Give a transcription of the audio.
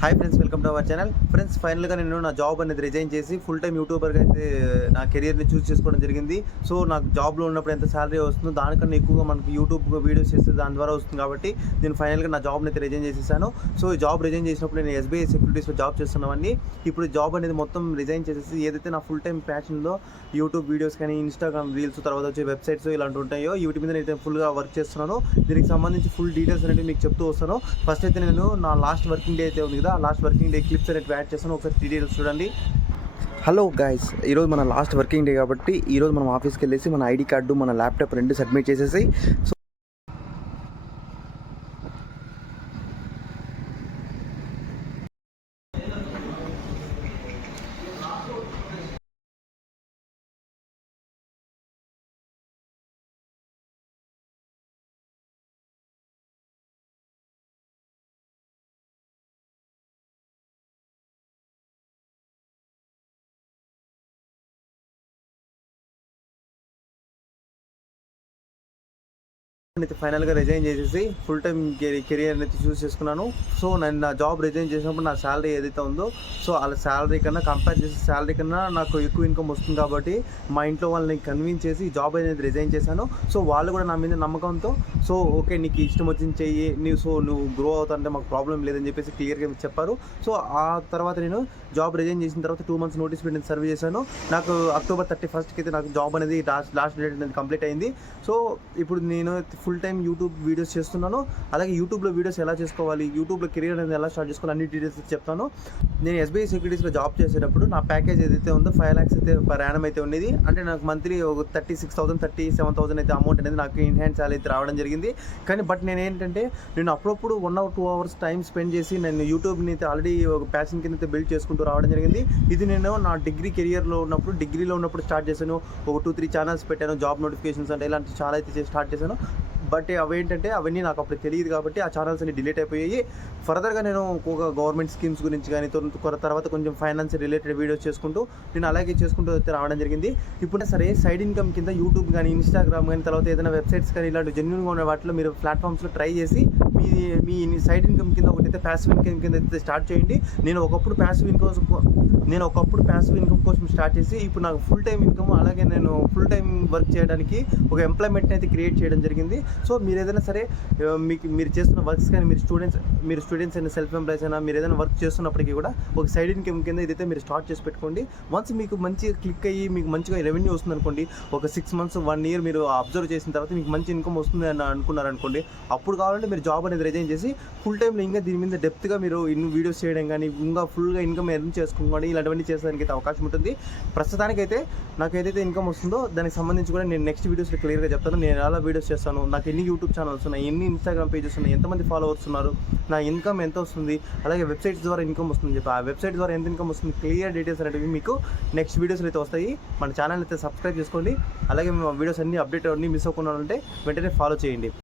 Hi friends, welcome to our channel. Friends, ఫైనల్గా నేను నా జాబ్ అనేది రిజైన్ చేసి ఫుల్ టైం యూట్యూబర్గా అయితే నా కెరియర్ని చూస్ చేసుకోవడం జరిగింది. సో నాకు జాబ్లో ఉన్నప్పుడు ఎంత శాలరీ వస్తుందో దానికన్నా ఎక్కువగా మనకు యూట్యూబ్ వీడియోస్ చేస్తే దాని ద్వారా వస్తుంది కాబట్టి నేను ఫైనల్గా నా జాబ్ని అయితే రిజైన్ చేసేసాను. సో ఈ జాబ్ రిజైన్ చేసినప్పుడు నేను ఎస్బీఐ సెక్యూరిటీస్లో జాబ్ చేస్తున్నామని ఇప్పుడు జాబ్ అనేది మొత్తం రిజైన్ చేసేసి ఏదైతే నా ఫుల్ టైం ప్యాషన్లో యూట్యూబ్ వీడియోస్ కానీ ఇన్స్టాగ్రామ్ రీల్స్ తర్వాత వచ్చే వెబ్సైట్స్ ఇలాంటి ఉంటాయో వీటి మీద నేను ఫుల్గా వర్క్ చేస్తున్నాను. దీనికి సంబంధించి ఫుల్ డీటెయిల్స్ అనేవి మీకు చెప్తూ వస్తాను. ఫస్ట్ అయితే నేను నా లాస్ట్ వర్కింగ్ డే అయితే ఉంది కదా, లాస్ట్ వర్కింగ్ డే క్లిప్స్ అనేవి యాడ్ చేస్తాను. ఒకసారి డీటెయిల్స్ చూడండి. హలో గైస్, ఈరోజు మన లాస్ట్ వర్కింగ్ డే కాబట్టి ఈరోజు మనం ఆఫీస్కి వెళ్ళేసి మన ఐడి కార్డు మన ల్యాప్టాప్ రెండు సబ్మిట్ చేసేసి అయితే ఫైనల్గా రిజైన్ చేసేసి ఫుల్ టైం కెరియర్ అయితే చూస్ చేసుకున్నాను. సో నేను నా జాబ్ రిజైన్ చేసినప్పుడు నా శాలరీ ఏదైతే ఉందో సో వాళ్ళ శాలరీ కన్నా కంపేర్ చేసి శాలరీ కన్నా నాకు ఎక్కువ ఇన్కమ్ వస్తుంది కాబట్టి మా ఇంట్లో వాళ్ళని కన్విన్స్ చేసి జాబ్ అనేది రిజైన్ చేశాను. సో వాళ్ళు కూడా నా మీద నమ్మకంతో సో ఓకే నీకు ఇష్టం వచ్చింది చెయ్యి, నువ్వు గ్రో అవుతాంటే మాకు ప్రాబ్లం లేదని చెప్పేసి క్లియర్గా చెప్పారు. సో ఆ తర్వాత నేను జాబ్ రిజైన్ చేసిన తర్వాత 2 months నోటీస్ పీరియడ్ సర్వ్ చేశాను. నాకు October 31st అయితే నాకు జాబ్ అనేది లాస్ట్ డేట్ అనేది కంప్లీట్ అయింది. సో ఇప్పుడు నేను ఫుల్ టైం యూట్యూబ్ వీడియోస్ చేస్తున్నాను. అలాగే యూట్యూబ్లో వీడియోస్ ఎలా చేసుకోవాలి, యూట్యూబ్లో కెరీర్ అనేది ఎలా స్టార్ట్ చేసుకోవాలి అన్ని డీటెయిల్స్ చెప్తాను. నేను ఎస్బీఐ సెక్యూరిటీస్లో జాబ్ చేసేటప్పుడు నా ప్యాకేజ్ ఏదైతే ఉందో 5 lakhs అయితే పర్ యానం అయితే ఉండేది. అంటే నాకు మంత్లీ ఒక 36,000 37,000 అయితే అమౌంట్ అనేది నాకు ఇన్ హ్యాండ్ శాలరీ అయితే రావడం జరిగింది. కానీ నేను ఏంటంటే నేను అప్పుడప్పుడు 1 or 2 hours టైం స్పెండ్ చేసి నేను యూట్యూబ్ని అయితే ఆల్రెడీ ఒక ప్యాషన్ కింద అయితే బిల్డ్ చేసుకుంటూ రావడం జరిగింది. ఇది నేను నా డిగ్రీలో ఉన్నప్పుడు స్టార్ట్ చేశాను. ఒక 2-3 ఛానల్స్ పెట్టాను, జాబ్ నోటిఫికేషన్స్ అంటే ఇలాంటి చాలా అయితే స్టార్ట్ చేశాను. బట్ అవన్నీ నాకు అప్పుడు తెలియదు కాబట్టి ఆ ఛానల్స్ అన్ని డిలీట్ అయిపోయాయి. ఫర్దర్గా నేను ఒక గవర్నమెంట్ స్కీమ్స్ గురించి కానీ తర్వాత కొంచెం ఫైనాన్స్ రిలేటెడ్ వీడియోస్ చేసుకుంటూ నేను అలాగే చేసుకుంటూ అయితే రావడం జరిగింది. ఇప్పుడు సరే సైడ్ ఇన్కమ్ కింద యూట్యూబ్ కానీ ఇన్స్టాగ్రామ్ కానీ తర్వాత ఏదైనా వెబ్సైట్స్ కానీ ఇలాంటి జెన్యూన్గా ఉన్న వాటిలో మీరు ప్లాట్ఫామ్స్లో ట్రై చేసి మీ సైడ్ ఇన్కమ్ కింద ఒకటైతే ప్యాసివ్ ఇన్కమ్ కింద అయితే స్టార్ట్ చేయండి. నేను ఒకప్పుడు ప్యాసివ్ ఇన్కమ్ కోసం స్టార్ట్ చేసి ఇప్పుడు నాకు ఫుల్ టైం ఇన్కమ్ అలాగే నేను ఫుల్ టైం వర్క్ చేయడానికి ఒక ఎంప్లాయ్మెంట్ అయితే క్రియేట్ చేయడం జరిగింది. సో మీరు ఏదైనా సరే మీరు చేస్తున్న వర్క్స్ కానీ మీరు స్టూడెంట్స్ అయినా సెల్ఫ్ ఎంప్లాయ్స్ అయినా మీరు ఏదైనా వర్క్ చేస్తున్నప్పటికీ కూడా ఒక సైడ్ ఇన్కమ్ కింద ఇదైతే మీరు స్టార్ట్ చేసి పెట్టుకోండి. వన్స్ మీకు మంచిగా క్లిక్ అయ్యి మీకు మంచిగా రెవెన్యూ వస్తుంది అనుకోండి, ఒక 6 months 1 year మీరు అబ్జర్వ్ చేసిన తర్వాత మీకు మంచి ఇన్కమ్ వస్తుంది అని అనుకున్నారనుకోండి, అప్పుడు కావాలంటే మీరు జాబ్ అనేది రిజైన్ చేసి ఫుల్ టైంలో ఇంకా దీని మీద డెప్త్గా మీరు వీడియోస్ చేయడం కానీ ఇంకా ఫుల్గా ఇన్కమ్ ఎర్న్ చేసుకోండి. ఇలాంటివన్నీ చేసేదానికి అయితే అవకాశం ఉంటుంది. ప్రస్తుతానికైతే నాకు ఏదైతే ఇన్కమ్ వస్తుందో దానికి సంబంధించి కూడా నేను నెక్స్ట్ వీడియోస్లో క్లియర్గా చెప్తాను. నేను ఎలా వీడియోస్ చేస్తాను, నాకు ఎన్ని యూట్యూబ్ ఛానల్స్ ఉన్నాయి, ఎన్ని ఇన్స్టాగ్రామ్ పేజెస్ ఉన్నాయి, ఎంతమంది ఫాలోవర్స్ ఉన్నారు, నా ఇన్కమ్ ఎంత వస్తుంది, అలాగే వెబ్సైట్స్ ద్వారా ఇన్కమ్ వస్తుంది చెప్పి ఆ వెబ్సైట్ ద్వారా ఎంత ఇన్కమ్ వస్తుంది క్లియర్ డీటెయిల్స్ అనేవి మీకు నెక్స్ట్ వీడియోస్లో అయితే వస్తాయి. మన ఛానల్ అయితే సబ్స్క్రైబ్ చేసుకోండి. అలాగే వీడియోస్ అన్ని అప్డేట్ అన్నీ మిస్ అవ్వకుండా ఉంటే వెంటనే ఫాలో చేయండి.